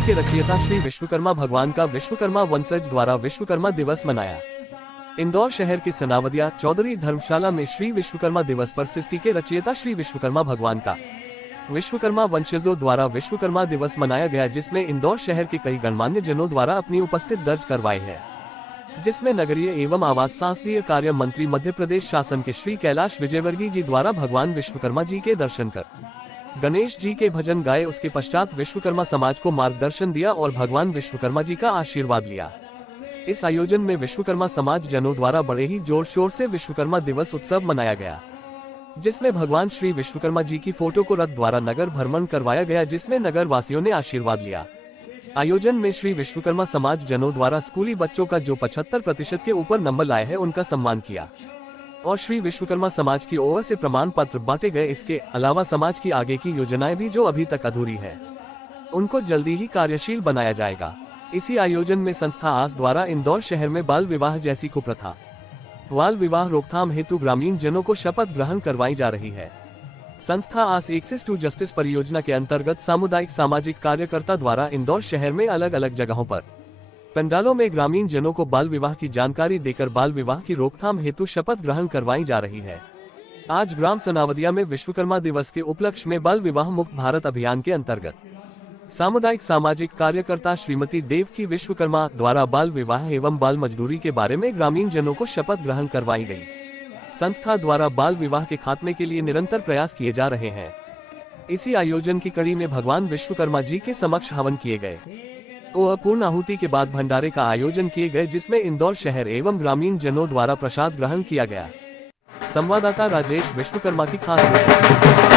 सृष्टि के रचयिता श्री विश्वकर्मा भगवान का विश्वकर्मा वंशज द्वारा विश्वकर्मा दिवस मनाया। इंदौर शहर के सनावदिया चौधरी धर्मशाला में श्री विश्वकर्मा दिवस पर सृष्टि के रचयिता श्री विश्वकर्मा भगवान का विश्वकर्मा वंशजों द्वारा विश्वकर्मा दिवस मनाया गया, जिसमें इंदौर शहर के कई गणमान्य जनों द्वारा अपनी उपस्थिति दर्ज करवाई है, जिसमें नगरीय एवं आवास सांसदीय कार्य मंत्री मध्य प्रदेश शासन के श्री कैलाश विजयवर्गीय जी द्वारा भगवान विश्वकर्मा जी के दर्शन कर गणेश जी के भजन गाए। उसके पश्चात विश्वकर्मा समाज को मार्गदर्शन दिया और भगवान विश्वकर्मा जी का आशीर्वाद लिया। इस आयोजन में विश्वकर्मा समाज जनों द्वारा बड़े ही जोर शोर से विश्वकर्मा दिवस उत्सव मनाया गया, जिसमें भगवान श्री विश्वकर्मा जी की फोटो को रथ द्वारा नगर भ्रमण करवाया गया, जिसमें नगर वासियों ने आशीर्वाद लिया। आयोजन में श्री विश्वकर्मा समाज जनों द्वारा स्कूली बच्चों का जो 75% के ऊपर नंबर लाए हैं उनका सम्मान किया और श्री विश्वकर्मा समाज की ओर से प्रमाण पत्र बांटे गए। इसके अलावा समाज की आगे की योजनाएं भी जो अभी तक अधूरी है उनको जल्दी ही कार्यशील बनाया जाएगा। इसी आयोजन में संस्था आस द्वारा इंदौर शहर में बाल विवाह जैसी कुप्रथा, बाल विवाह रोकथाम हेतु ग्रामीण जनों को शपथ ग्रहण करवाई जा रही है। संस्था आस एक्सेस टू जस्टिस परियोजना के अंतर्गत सामुदायिक सामाजिक कार्यकर्ता द्वारा इंदौर शहर में अलग अलग जगहों पर पंडालों में ग्रामीण जनों को बाल विवाह की जानकारी देकर बाल विवाह की रोकथाम हेतु शपथ ग्रहण करवाई जा रही है। आज ग्राम सनावदिया में विश्वकर्मा दिवस के उपलक्ष्य में बाल विवाह मुक्त भारत अभियान के अंतर्गत सामुदायिक सामाजिक कार्यकर्ता श्रीमती देवकी विश्वकर्मा द्वारा बाल विवाह एवं बाल मजदूरी के बारे में ग्रामीण जनों को शपथ ग्रहण करवाई गई। संस्था द्वारा बाल विवाह के खात्मे के लिए निरंतर प्रयास किए जा रहे हैं। इसी आयोजन की कड़ी में भगवान विश्वकर्मा जी के समक्ष हवन किए गए और पूर्ण आहुति के बाद भंडारे का आयोजन किए गए, जिसमें इंदौर शहर एवं ग्रामीण जनों द्वारा प्रसाद ग्रहण किया गया। संवाददाता राजेश विश्वकर्मा की खास रिपोर्ट।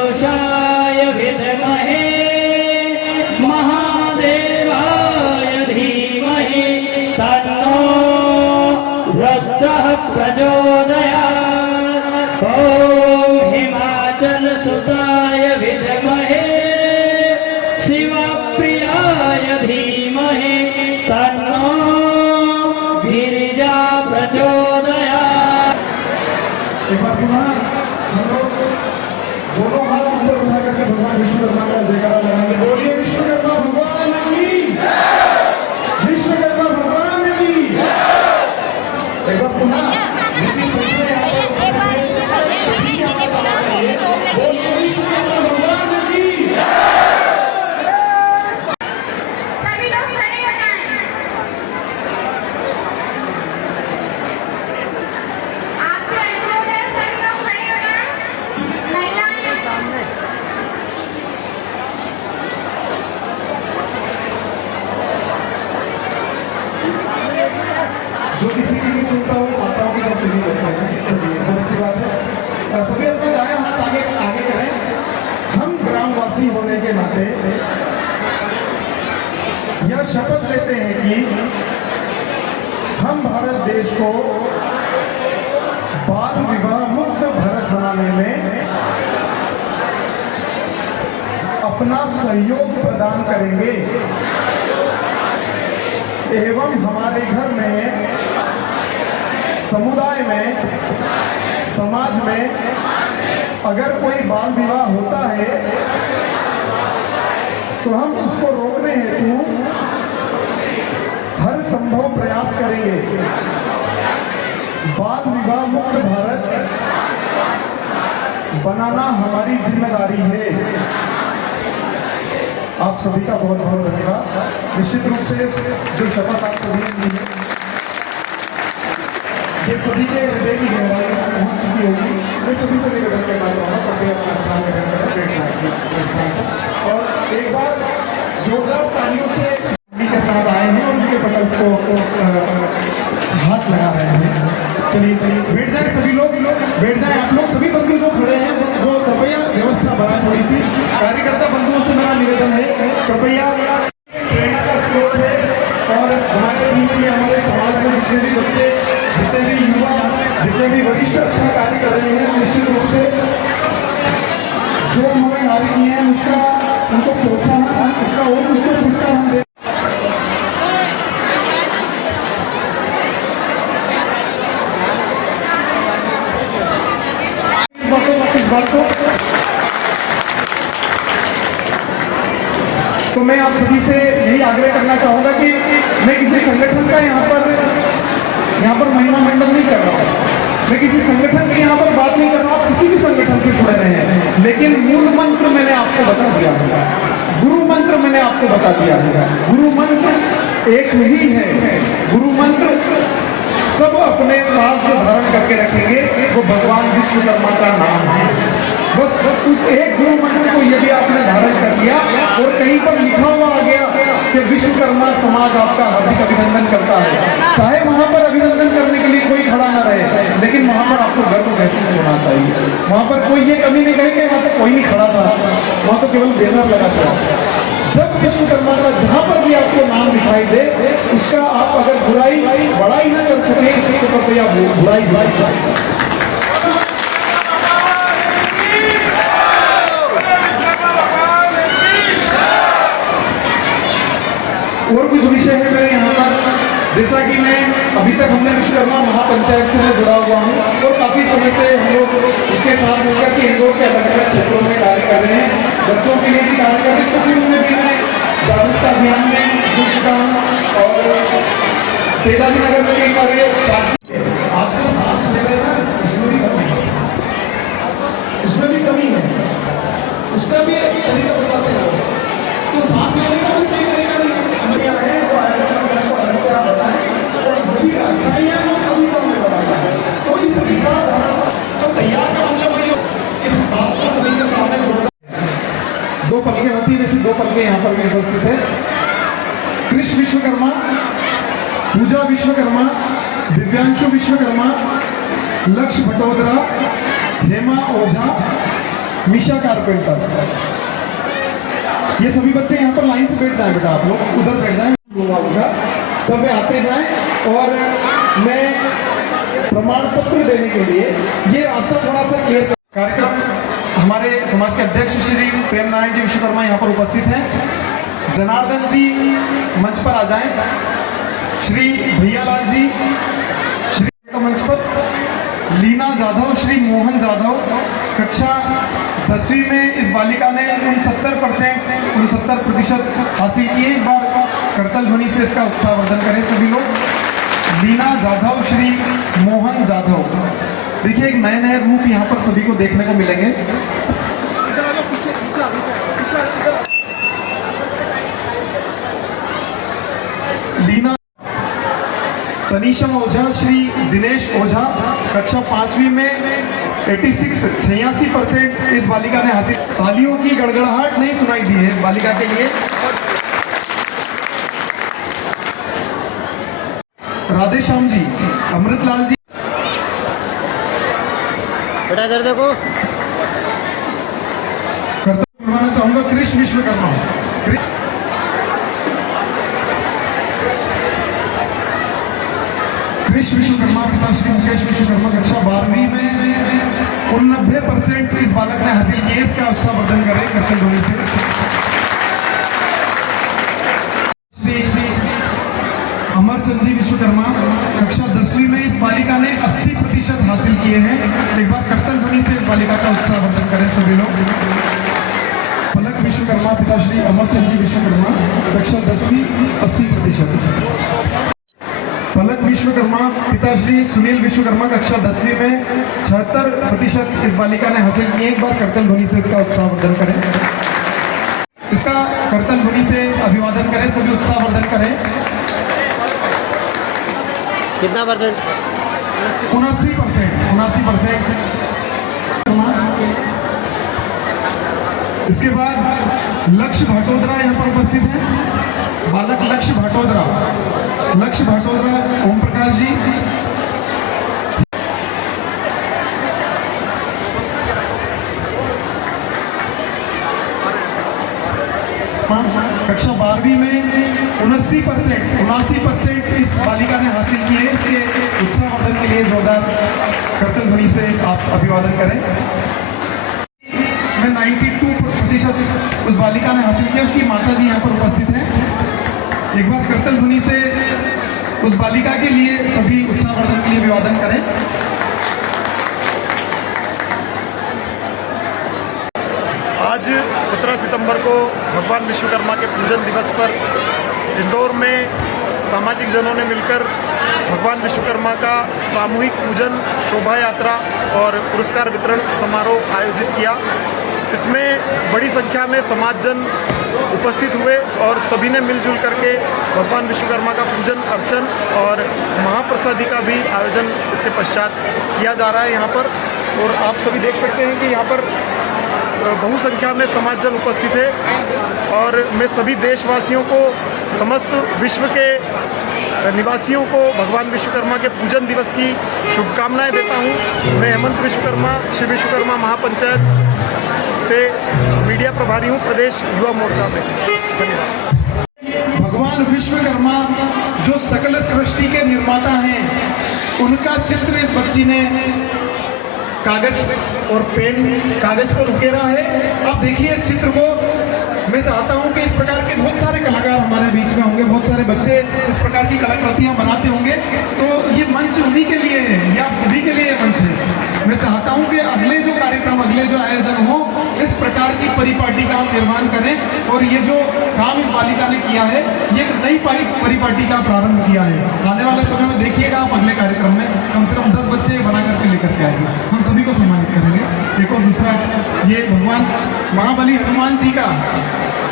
पुरुषाय विद्महे महादेवाय धीमहि तन्नो रुद्रः प्रचोदयात्। ॐ हिमाचल सुताय विद्महे शिवप्रियाय धीमहि तन्नो गिरिजा प्रचोदयात्। एक बार पुनः हम लोग दोनों हाथ ऊपर उठा करके भगवान विश्वकर्मा का जयकारा लगाएंगे। बोलिए विश्वकर्मा भगवान की, विश्वकर्मा भगवान की। एक बार पुनः जितनी संख्या है यहाँ पर सभी की आवाज आना चाहिए। बोलिए विश्वकर्मा भगवान की। सभी लोग खड़े हो जाएं। आपसे अनुरोध है सभी लोग खड़े हो जाएं। महिलाएं जो किसी की नहीं सुनता वो माताओं की तरफ सुनी करते हैं। चलिए, बहुत अच्छी बात है। सभी अपने दाएं हाथ आगे आगे करें। हम ग्रामवासी होने के नाते यह शपथ लेते हैं कि हम भारत देश को बाल विवाह मुक्त भारत बनाने में अपना सहयोग प्रदान करेंगे एवं हमारे घर में, समुदाय में, समाज में अगर कोई बाल विवाह होता है तो हम उसको रोकने हेतु हर संभव प्रयास करेंगे। बाल विवाह मुक्त भारत बनाना हमारी जिम्मेदारी है। आप सभी का बहुत बहुत धन्यवाद। निश्चित रूप से जो शपथ आप सभी ने ली है ये सभी के हृदय की गहराई में पहुंच चुकी होगी। मैं सभी से निवेदन करना चाहूँगा कृपया अपना स्थान ग्रहण करें, बैठना है स्थान पर। और एक बार जोरदार तालियों से सभी के साथ आए हैं और उनके पटल को हाथ लगा रहे हैं। चलिए चलिए बैठ जाए सभी लोग बैठ जाए। आप लोग सभी बंधु जो खड़े हैं वो कृपया व्यवस्था बनाए। थोड़ी सी कार्यकर्ता बंधुओं से मेरा निवेदन है कृपया प्रेरणा का स्रोत है। और हमारे बीच में हमारे समाज में जितने भी बच्चे, जितने भी युवा, जितने भी वरिष्ठ अच्छा कार्य कर रहे हैं, निश्चित रूप से जो उन्होंने कार्य किए हैं उसका उनको प्रोत्साहन, उसका और उसको प्रोत्साहन दे। तो मैं आप सभी से यही आग्रह करना चाहूंगा कि मैं किसी संगठन का यहाँ पर महिमा मंडन नहीं कर रहा हूँ। मैं किसी संगठन की यहाँ पर बात नहीं कर रहा हूँ। आप किसी भी संगठन से जुड़े रहे हैं, लेकिन मूल मंत्र मैंने आपको बता दिया है, गुरु मंत्र मैंने आपको बता दिया है। गुरु मंत्र एक ही है। गुरु मंत्र सब अपने पास जो धारण करके रखेंगे वो भगवान विश्वकर्मा का नाम है। बस उस एक गुरु मंत्र को यदि आपने धारण कर लिया और कहीं पर लिखा हुआ आ गया कि विश्वकर्मा समाज आपका हार्दिक अभिनंदन करता है, चाहे वहां पर अभिनंदन करने के लिए कोई खड़ा ना रहे, लेकिन वहां पर आपको गर्व महसूस होना चाहिए। वहां पर कोई ये कमी नहीं कहे कि वहां तो कोई नहीं खड़ा था, वहां तो केवल बैनर लगा था। जब विश्वकर्मा का जहां पर भी आपको नाम दिखाई दे उसका आप अगर बड़ाई ना कर सके तो कृपया बुराई और कुछ विषय है मेरे यहाँ पर, जैसा कि मैं अभी तक हमने विश्वकर्मा महापंचायत से मैं जुड़ा हुआ हूँ और काफी समय से हम लोग उसके साथ मिलकर के इंदौर के अलग अलग क्षेत्रों में कार्य कर रहे हैं। बच्चों के लिए भी कार्य कर रहे हैं। सभी में भी मैं जागरूकता अभियान में जुड़ चुका हूँ और तेजाजी नगर में कई सारे आपको सांस ले रहे हैं, उसमें भी कमी है, उसका भी एक तरीका बताते हैं। तो सांस लेने का भी सही तरीका नहीं है, वो ऐसे आप बताएं और जो भी अच्छाइयाँ हैं वो सभी को हमें बताना है। तो इस साथ तो तैयार का मतलब ये इस बात को सभी के सामने दो पलकें होती है, वैसे दो पलकें यहाँ पर भी उपस्थित है। कृष्ण विश्वकर्मा, पूजा विश्वकर्मा, दिव्यांशु विश्वकर्मा, लक्ष्य भटोदरा, हेमा ओझा निशा कारपेंटर। ये सभी बच्चे यहाँ पर लाइन से बैठ जाएं बेटा, आप लोग उधर बैठ जाएं, तब वे आते जाएं और मैं प्रमाण पत्र देने के लिए ये रास्ता थोड़ा सा क्लियर कर। कार्यक्रम हमारे समाज के अध्यक्ष श्री प्रेम नारायण जी विश्वकर्मा यहाँ पर उपस्थित हैं। जनार्दन जी मंच पर आ जाएं। श्री भैयालाल जी श्री मंच पर। लीना जाधव, श्री मोहन जाधव, कक्षा 10वीं में इस बालिका ने 69% हासिल किए। एक बार करतल ध्वनि से इसका उत्साहवर्धन करें सभी लोग। लीना जाधव, श्री मोहन जाधव। देखिए एक नए नए रूप यहाँ पर सभी को देखने को मिलेंगे। लीना, तनीषा ओझा, श्री दिनेश ओझा, कक्षा 5वीं में 86% इस बालिका ने हासिल। तालियों की गड़गड़ाहट नहीं सुनाई दी है इस बालिका के लिए। राधेश्याम जी, अमृतलाल जी, बेटा इधर देखो। करना चाहूंगा कृष विश्वकर्मा। कृष विश्वकर्मा, पिता श्री मुकेश विश्वकर्मा, कक्षा 12वीं में 89% इस बालक ने हासिल किए। इसका उत्साहवर्धन करें करतल ध्वनि से। अमरचंद जी विश्वकर्मा, कक्षा 10वीं में इस बालिका ने 80% हासिल किए हैं। एक बार करतल ध्वनि से इस बालिका का उत्साहवर्धन करें सभी लोग। पलक विश्वकर्मा, पिता श्री अमरचंद जी विश्वकर्मा, कक्षा 10वीं 80%। पलक विश्वकर्मा, पिता श्री सुनील विश्वकर्मा, कक्षा 10वीं में 76% इस बालिका ने हासिल किए। एक बार करतल ध्वनि से इसका उत्साहवर्धन करें। इसका करतल ध्वनि से अभिवादन करें सभी, उत्साहवर्धन करें। कितना परसेंट? 79%। इसके बाद लक्ष्य भाटोदरा यहाँ पर उपस्थित हैं। बालक लक्ष्य भाटोदरा, ओम प्रकाश जी। कक्षा 12वीं में 79% इस बालिका ने हासिल किए। इसके उत्साहवर्धन के लिए जोरदार करतल ध्वनि से आप अभिवादन करें। में 92% उस बालिका ने हासिल किया। उसकी माता जी यहाँ पर उपस्थित हैं। एक बार करतल ध्वनि से उस बालिका के लिए सभी उत्साहवर्धन के लिए अभिवादन करें। आज 17 सितंबर को भगवान विश्वकर्मा के पूजन दिवस पर इंदौर में सामाजिक जनों ने मिलकर भगवान विश्वकर्मा का सामूहिक पूजन, शोभा यात्रा और पुरस्कार वितरण समारोह आयोजित किया। इसमें बड़ी संख्या में समाजजन उपस्थित हुए और सभी ने मिलजुल करके भगवान विश्वकर्मा का पूजन अर्चन और महाप्रसादी का भी आयोजन इसके पश्चात किया जा रहा है यहाँ पर। और आप सभी देख सकते हैं कि यहाँ पर बहु संख्या में समाजजन उपस्थित है और मैं सभी देशवासियों को, समस्त विश्व के निवासियों को भगवान विश्वकर्मा के पूजन दिवस की शुभकामनाएं देता हूं। मैं हेमंत विश्वकर्मा, श्री विश्वकर्मा महापंचायत से मीडिया प्रभारी हूं प्रदेश युवा मोर्चा में। भगवान विश्वकर्मा जो सकल सृष्टि के निर्माता हैं, उनका चित्र इस बच्ची ने कागज और पेन, कागज पर उकेरा है। आप देखिए इस चित्र को। मैं चाहता हूं कि इस प्रकार के बहुत सारे कलाकार हमारे बीच में होंगे, बहुत सारे बच्चे इस प्रकार की कलाकृतियां बनाते होंगे। तो ये मंच उन्हीं के लिए है, ये आप सभी के लिए मंच है। मैं चाहता हूं कि अगले जो कार्यक्रम, अगले जो आयोजन हो, इस प्रकार की परिपाटी का निर्माण करें। और ये जो काम इस बालिका ने किया है, ये एक नई परिपाटी का प्रारंभ किया है। आने वाले समय में देखिएगा आप अगले कार्यक्रम में कम से कम 10 बच्चे बना करके लेकर के आएंगे। हम सभी को सम्मानित करेंगे। एक और दूसरा, ये भगवान महाबली हनुमान जी का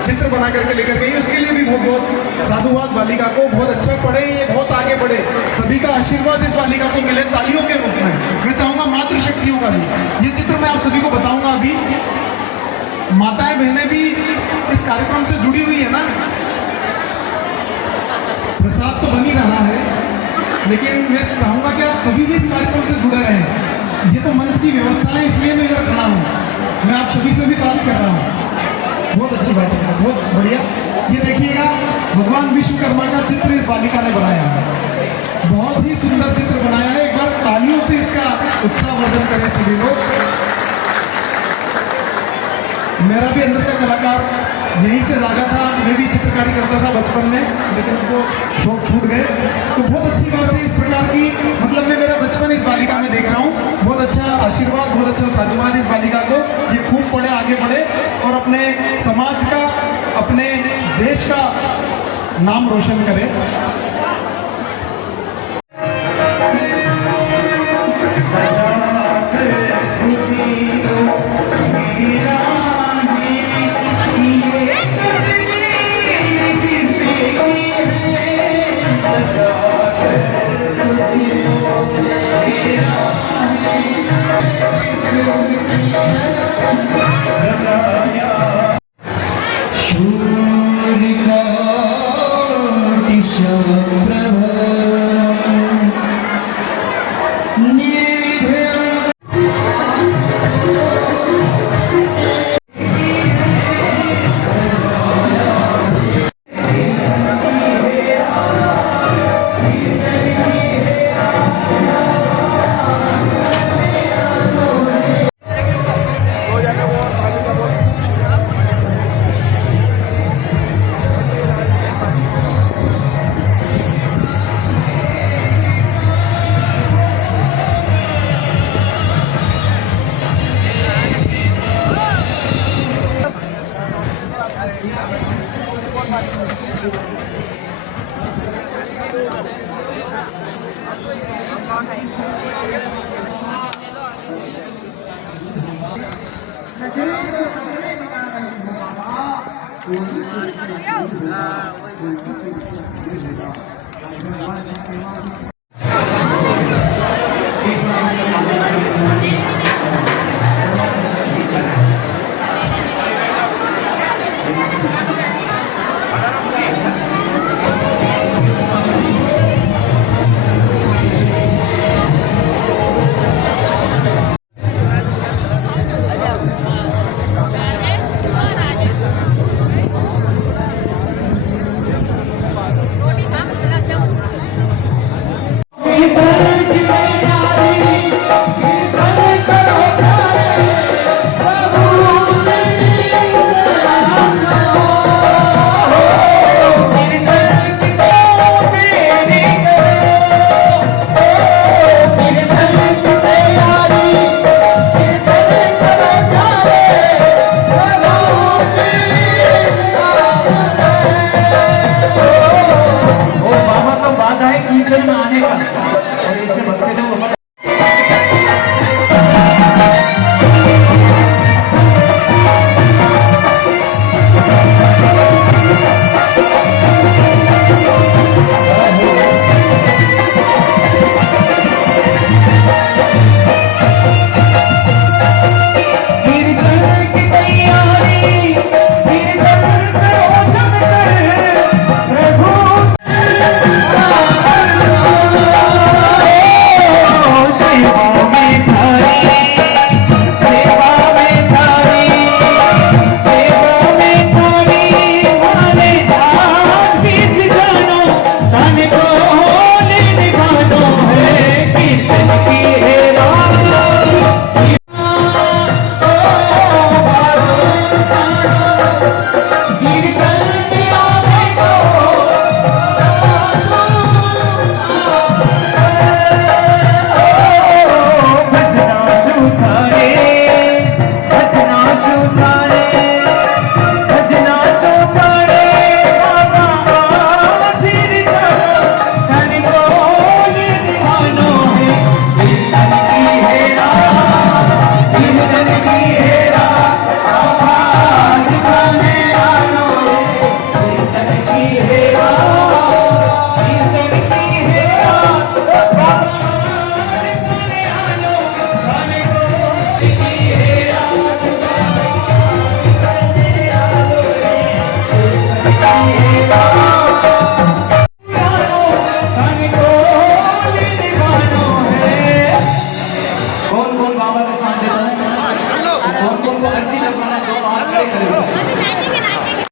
चित्र बना करके लेकर गई, उसके लिए भी बहुत बहुत साधुवाद बालिका को। बहुत अच्छा पढ़े, ये बहुत आगे बढ़े, सभी का आशीर्वाद इस बालिका को मिले तालियों के रूप में। मैं चाहूंगा मातृशक्तियों का भी ये चित्र मैं आप सभी को बताऊंगा। अभी माताएं बहनें भी इस कार्यक्रम से जुड़ी हुई है ना। प्रसाद तो बन ही रहा है, लेकिन मैं चाहूंगा कि आप सभी भी इस कार्यक्रम से जुड़े रहें। ये तो मंच की व्यवस्था है, इसलिए मैं इधर खड़ा हूँ। मैं आप सभी से भी बात कर रहा हूँ। बहुत अच्छी बात है, बहुत बढ़िया। ये देखिएगा भगवान विश्वकर्मा का चित्र इस बालिका ने बनाया है, बहुत ही सुंदर चित्र बनाया है। एक बार तालियों से इसका उत्साहवर्धन करें सभी लोग। मेरा भी अंदर का कलाकार यहीं से जागा था, मैं भी चित्रकारी करता था बचपन में, लेकिन उनको शौक छूट गए। तो बहुत अच्छी बात है इस प्रकार की, मतलब मैं मेरा बचपन इस बालिका में देख रहा हूँ। बहुत अच्छा आशीर्वाद, बहुत अच्छा साधुवाद इस बालिका को। ये खूब पढ़े, आगे बढ़े और अपने समाज का, अपने देश का नाम रोशन करे। की अभी नाचेंगे नाचेंगे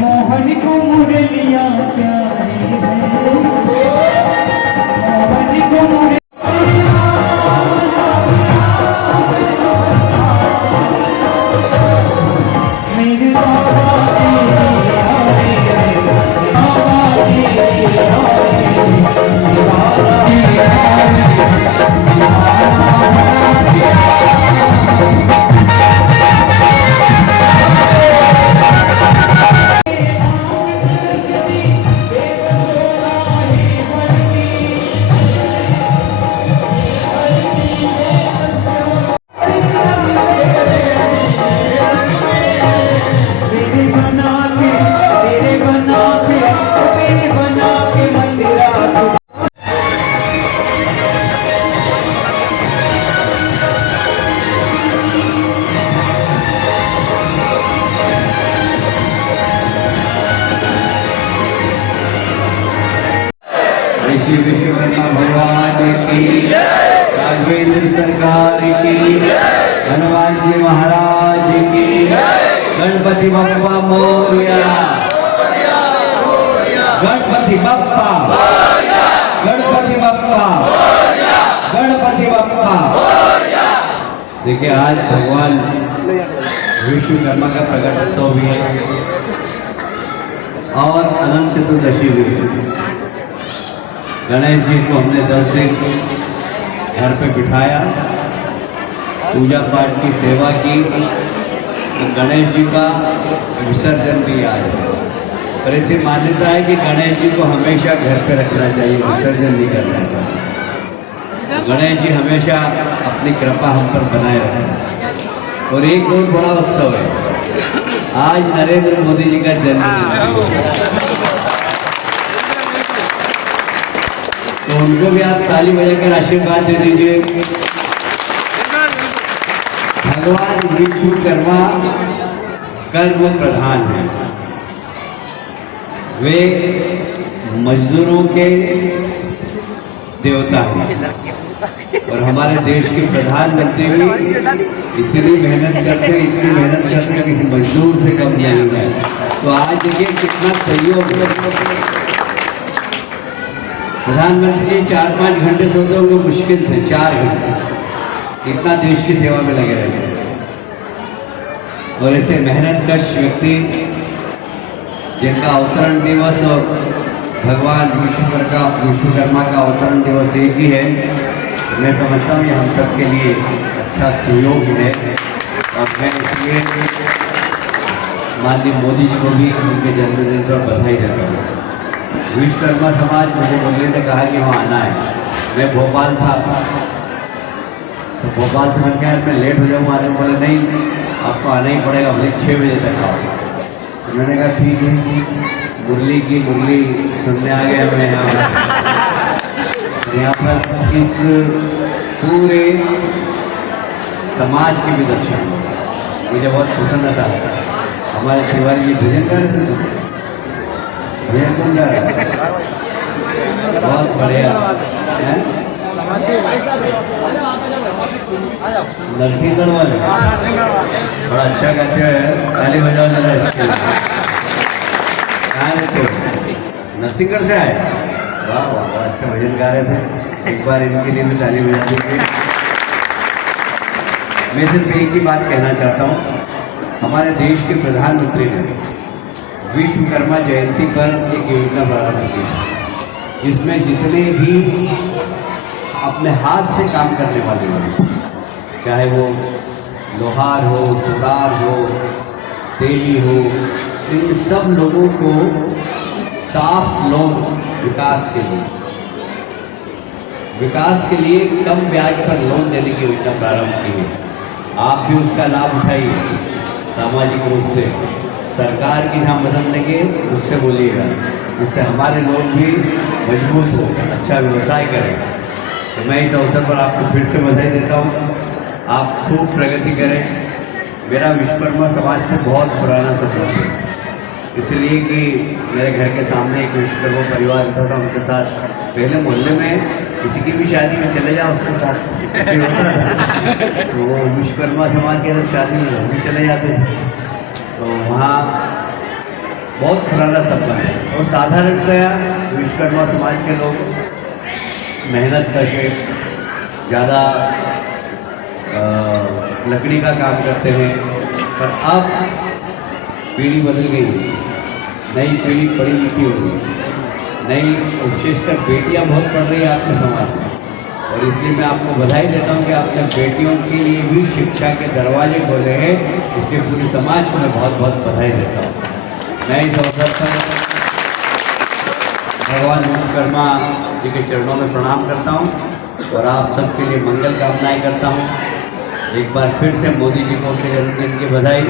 मोहन को मुरलिया प्यारी है मोहन को मुरलिया मेरे श्री विश्वकर्मा भगवान की राघवेंद्र सरकार की हनुमान जी महाराज की गणपति बप्पा मोरया गणपति बप्पा गणपति बप्पा गणपति बप्पा। देखिए आज भगवान विश्वकर्मा का प्रकटोत्सव भी है और अनंत चतुर्दशी भी है। गणेश जी को हमने 10 दिन घर पे बिठाया, पूजा पाठ की सेवा की, तो गणेश जी का विसर्जन भी आज है। पर ऐसी मान्यता है कि गणेश जी को हमेशा घर पे रखना चाहिए, विसर्जन नहीं करना चाहिए। गणेश जी हमेशा अपनी कृपा हम पर बनाए रखें। और एक बहुत बड़ा उत्सव है, आज नरेंद्र मोदी जी का जन्मदिन है, तो उनको भी आप ताली बजाकर आशीर्वाद दे दीजिए। भगवान विश्वकर्मा कर्म प्रधान है, वे मजदूरों के देवता हैं और हमारे देश के प्रधानमंत्री भी इतनी मेहनत करते किसी मजदूर से कम नहीं है। तो आज देखिए कितना सहयोग है। प्रधानमंत्री जी 4-5 घंटे सोते होंगे मुश्किल से, 4 घंटे, इतना देश की सेवा में लगे रहे। और ऐसे मेहनतकश व्यक्ति जिनका अवतरण दिवस और भगवान विश्वकर्मा का अवतरण दिवस एक ही है, मैं समझता हूँ ये हम सब के लिए अच्छा सहयोग है। और मैं इसलिए माननीय मोदी जी को भी उनके जन्मदिन पर बधाई देता हूँ। विश्वकर्मा समाज मुझे बोलिए ने कहा कि वहाँ आना है। मैं भोपाल था, तो भोपाल से मैंने कहा मैं लेट हो जाऊँगा आने, बोले नहीं आपको आना ही पड़ेगा, भले 6 बजे तक आओ। तो मैंने कहा ठीक है, मुरली की मुरली सुनने आ गया मैं यहाँ पर। इस पूरे समाज के भी दर्शन मुझे बहुत पसंद था। हमारे तिवारी जी भजन कर रहे थे, भजन कौन गा रहा है? बहुत बढ़िया है। नरसिंहगढ़ वाले बड़ा अच्छा गाते हैं, ताली बजाओ जरा इसके लिए। कहाँ रहते हो? नरसिंहगढ़ से आए? वाह वाह, बड़ा अच्छा भजन गा रहे थे। एक बार इनके लिए भी ताली बजा दीजिए। मैं सिर्फ एक ही बात कहना चाहता हूँ, हमारे देश के प्रधानमंत्री ने विश्वकर्मा जयंती पर एक योजना प्रारंभ की, जिसमें जितने भी अपने हाथ से काम करने वाले लोग, चाहे वो लोहार हो, सुतार हो, तेली हो, इन सब लोगों को साफ लोन विकास के लिए कम ब्याज पर लोन देने की योजना प्रारंभ की है। आप भी उसका लाभ उठाइए सामाजिक रूप से। सरकार की जहाँ मदद लगे उससे बोलिएगा, जिससे हमारे लोग भी मजबूत हो, अच्छा व्यवसाय करें। तो मैं इस अवसर पर आपको फिर से बधाई देता हूँ। आप खूब प्रगति करें। मेरा विश्वकर्मा समाज से बहुत पुराना संबंध है, इसलिए कि मेरे घर के सामने एक विश्वकर्मा परिवार रहता था, उनके साथ पहले मोहल्ले में किसी की भी शादी में चले जाओ उसके साथ ऐसे होता था। तो वो विश्वकर्मा समाज के जब शादी में हम भी चले जाते थे, तो वहाँ बहुत पुराना संबंध है। और साधारणतया विश्वकर्मा समाज के लोग मेहनत करके ज़्यादा लकड़ी का काम करते हैं। पर अब पीढ़ी बदल गई, नई पीढ़ी पढ़ी लिखी हो गई, नई विशेषकर बेटियां बहुत पढ़ रही है आपके समाज में, और इसलिए मैं आपको बधाई देता हूं कि आपने बेटियों के लिए भी शिक्षा के दरवाजे खोले हैं। इसलिए पूरे समाज को मैं बहुत बहुत बधाई देता हूं। मैं इस अवसर पर भगवान विश्वकर्मा जी के चरणों में प्रणाम करता हूं और आप सबके लिए मंगल कामनाएं करता हूं। एक बार फिर से मोदी जी को उनके जन्मदिन की बधाई।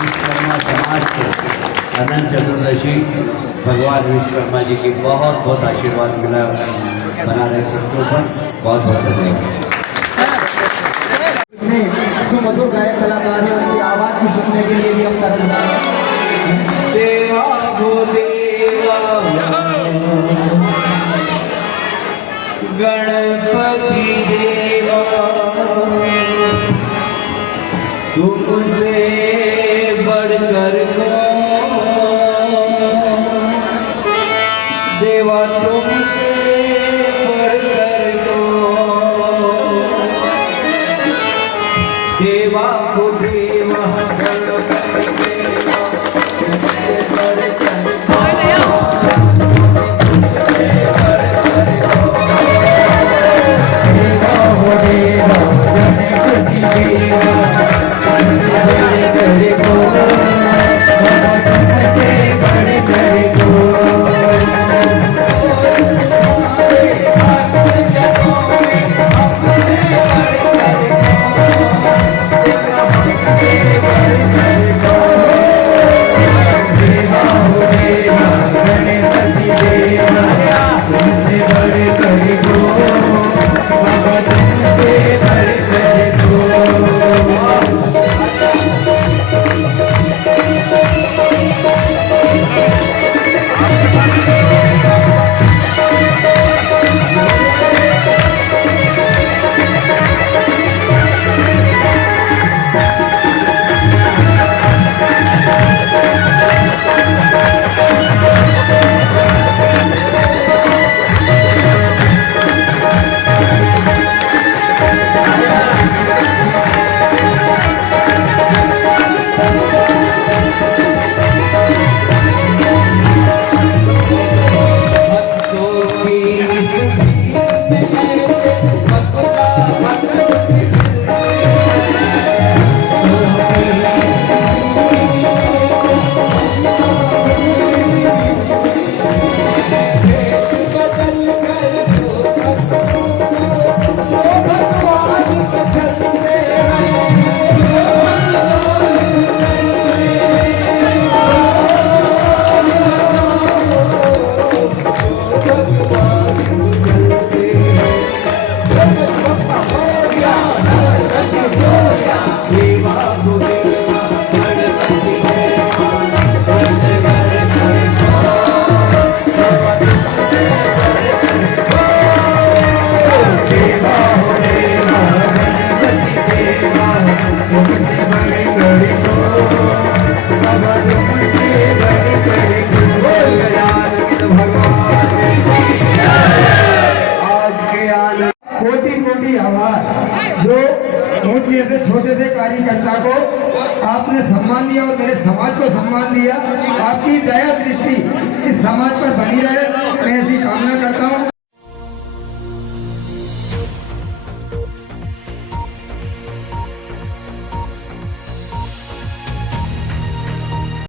विश्वकर्मा समाज को अनंत चतुर्दशी भगवान विश्वकर्मा जी की बहुत बहुत आशीर्वाद मिला बना रहे सबके ऊपर। बहुत बहुत धन्यवाद। सुमधुर गायक कलाकार हैं, उनकी आवाज को सुनने के लिए भी हम तरसदार हैं। देवा गो देवा गणपति देवा तुमसे बढ़कर देवा तुमसे बढ़कर देवा को देवा गणपति देवा तुमसे बढ़कर कोटि कोटि आभार जो मुझ जैसे छोटे से कार्यकर्ता को आपने सम्मान दिया और मेरे समाज को सम्मान दिया। आपकी दया दृष्टि इस समाज पर बनी रहे